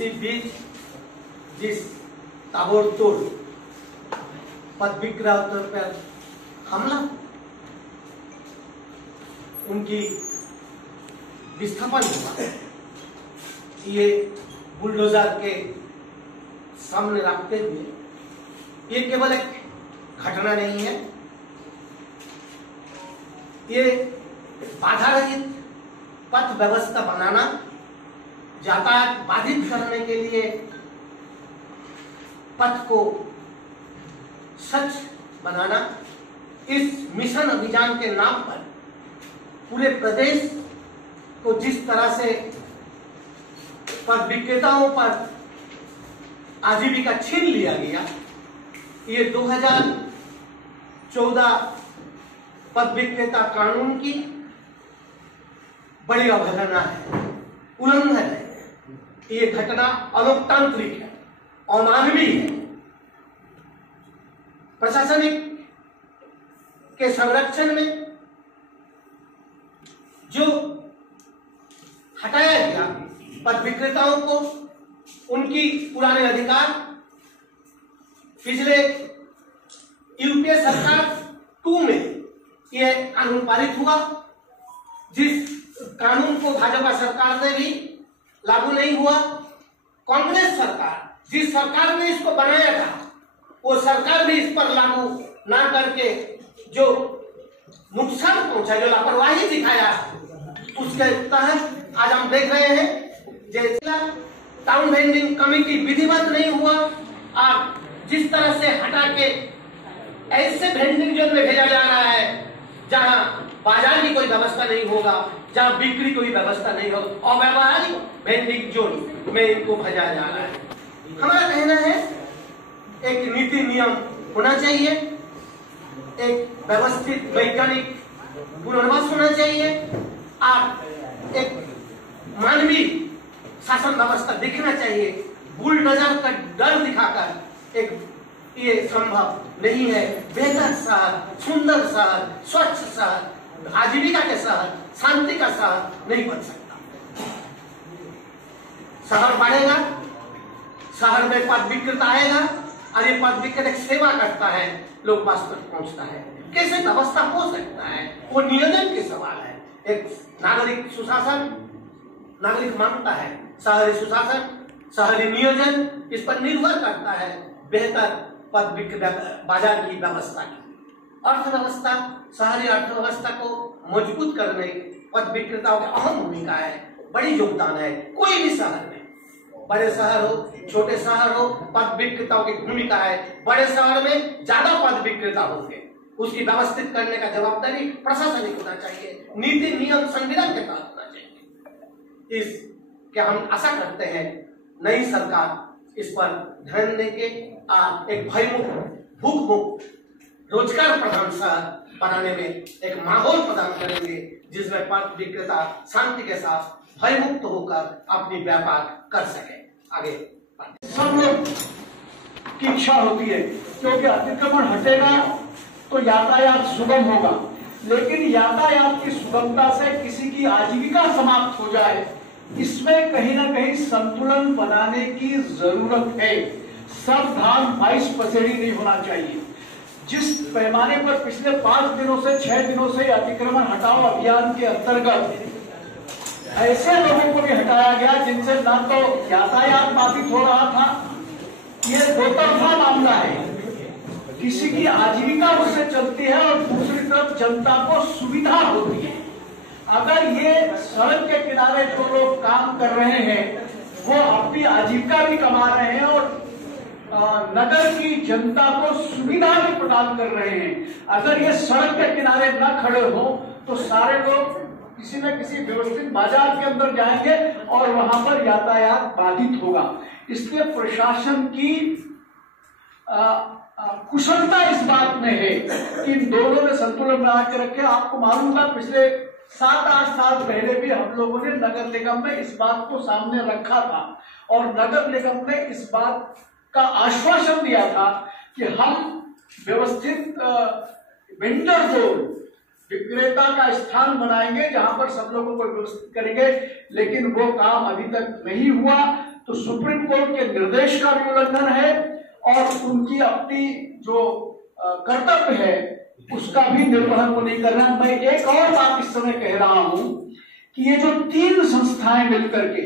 इसी बीच जिस ताबड़तोड़ पद विक्रेताओं पर हमला, उनकी विस्थापन हुआ, ये बुलडोजर के सामने रखते हुए, ये केवल एक घटना नहीं है, ये बाधा रहित पथ व्यवस्था बनाना, यातायात बाधित करने के लिए पथ को स्वच्छ बनाना, इस मिशन अभियान के नाम पर पूरे प्रदेश को जिस तरह से पथ विक्रेताओं पर आजीविका छीन लिया गया, ये 2014 पथ विक्रेता कानून की बड़ी अवहेलना है, उल्लंघन है। ये घटना अलोकतांत्रिक है, अमानवीय है। प्रशासनिक के संरक्षण में जो हटाया गया पथ विक्रेताओं को उनकी पुराने अधिकार, पिछले यूपीए सरकार 2 में यह कानून पारित हुआ, जिस कानून को भाजपा सरकार ने भी लागू नहीं हुआ। कांग्रेस सरकार, जिस सरकार ने इसको बनाया था, वो सरकार भी इस पर लागू ना करके जो नुकसान पहुंचा, जो लापरवाही दिखाया, उसके तहत आज हम देख रहे हैं जैसे टाउन वेंडिंग कमेटी विधिवत नहीं हुआ, आप जिस तरह से हटा के ऐसे वेंडिंग जोन में भेजा जा रहा है जहां बाजार की कोई व्यवस्था नहीं होगा, जहां बिक्री कोई व्यवस्था नहीं होगा, अव्यावहारिक वेंडिंग जोन में इनको भेजा जा रहा है। हमारा कहना है एक नीति नियम होना चाहिए, एक व्यवस्थित वैज्ञानिक पुनर्वास होना चाहिए, आप एक मानवीय शासन व्यवस्था दिखना चाहिए। बुलडोजर का डर दिखाकर एक ये संभव नहीं है। बेहतर शहर, सुंदर शहर, स्वच्छ शहर, आजीविका के शहर, शांति का शहर नहीं बन सकता। शहर बढ़ेगा, शहर में पथ विक्रेता आएगा और ये पथ विक्रेता सेवा करता है, लोग पास तक पहुंचता है। कैसे व्यवस्था हो सकता है, वो नियोजन के सवाल है। एक नागरिक सुशासन, नागरिक मांगता है शहरी सुशासन, शहरी नियोजन, इस पर निर्भर करता है बेहतर पथ विक्रेता बाजार की व्यवस्था की। अर्थव्यवस्था, शहरी अर्थव्यवस्था को मजबूत करने पथ विक्रेताओं की अहम भूमिका है, बड़ी योगदान है। कोई भी शहर में, बड़े शहर हो, छोटे शहर हो, पथ विक्रेताओं की भूमिका है। बड़े शहर में ज्यादा पथ विक्रेता होंगे, उसकी व्यवस्थित करने का जवाबदारी प्रशासनिक होना चाहिए, नीति नियम संविधान के तहत होना चाहिए। इस क्या हम आशा करते हैं नई सरकार इस पर ध्यान देके एक भयमुक्त, भूख मुक्त, रोजगार प्रधान शहर बनाने में एक माहौल प्रदान करेंगे, जिसमें पथ विक्रेता शांति के साथ भयमुक्त होकर अपनी व्यापार कर सके। आगे सब लोग की इच्छा होती है, क्योंकि अतिक्रमण हटेगा तो यातायात सुगम होगा, लेकिन यातायात की सुगमता से किसी की आजीविका समाप्त हो जाए, इसमें कहीं ना कहीं संतुलन बनाने की जरूरत है। सब धान 22 पसेड़ी नहीं होना चाहिए। जिस पैमाने पर पिछले 5 दिनों से 6 दिनों से अतिक्रमण हटाओ अभियान के अंतर्गत ऐसे लोगों को भी हटाया गया जिनसे ना तो यातायात बाधित हो रहा था, ये दो तरफा मामला है, किसी की आजीविका उससे चलती है और दूसरी तरफ जनता को सुविधा होती है। अगर ये सड़क के किनारे जो लोग काम कर रहे हैं वो अपनी आजीविका भी कमा रहे हैं और नगर की जनता को सुविधा भी प्रदान कर रहे हैं, अगर ये सड़क के किनारे न खड़े हो तो सारे लोग किसी न किसी व्यवस्थित बाजार के अंदर जाएंगे और वहां पर यातायात बाधित होगा। इसलिए प्रशासन की कुशलता इस बात में है कि इन दोनों में संतुलन बना के रखे। आपको मालूम था पिछले 7-8 साल पहले भी हम लोगों ने नगर निगम में इस बात को सामने रखा था और नगर निगम ने इस बात का आश्वासन दिया था कि हम व्यवस्थित वेंडर जोन, विक्रेता का स्थान बनाएंगे जहां पर सब लोगों को व्यवस्थित करेंगे, लेकिन वो काम अभी तक नहीं हुआ। तो सुप्रीम कोर्ट के निर्देश का भी उल्लंघन है और उनकी अपनी जो कर्तव्य है उसका भी निर्वहन को नहीं करना। मैं एक और बात इस समय कह रहा हूं कि ये जो 3 संस्थाएं मिलकर के,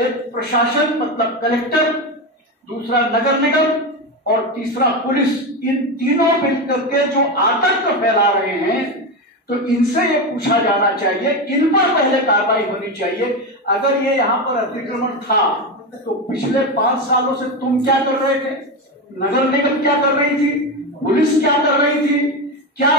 एक प्रशासन मतलब कलेक्टर, दूसरा नगर निगम और तीसरा पुलिस, इन तीनों मिलकर के जो आतंक फैला रहे हैं, तो इनसे ये पूछा जाना चाहिए, इन पर पहले कार्रवाई होनी चाहिए। अगर ये यहाँ पर अतिक्रमण था तो पिछले 5 सालों से तुम क्या कर रहे थे, नगर निगम क्या कर रही थी, पुलिस क्या कर रही थी, क्या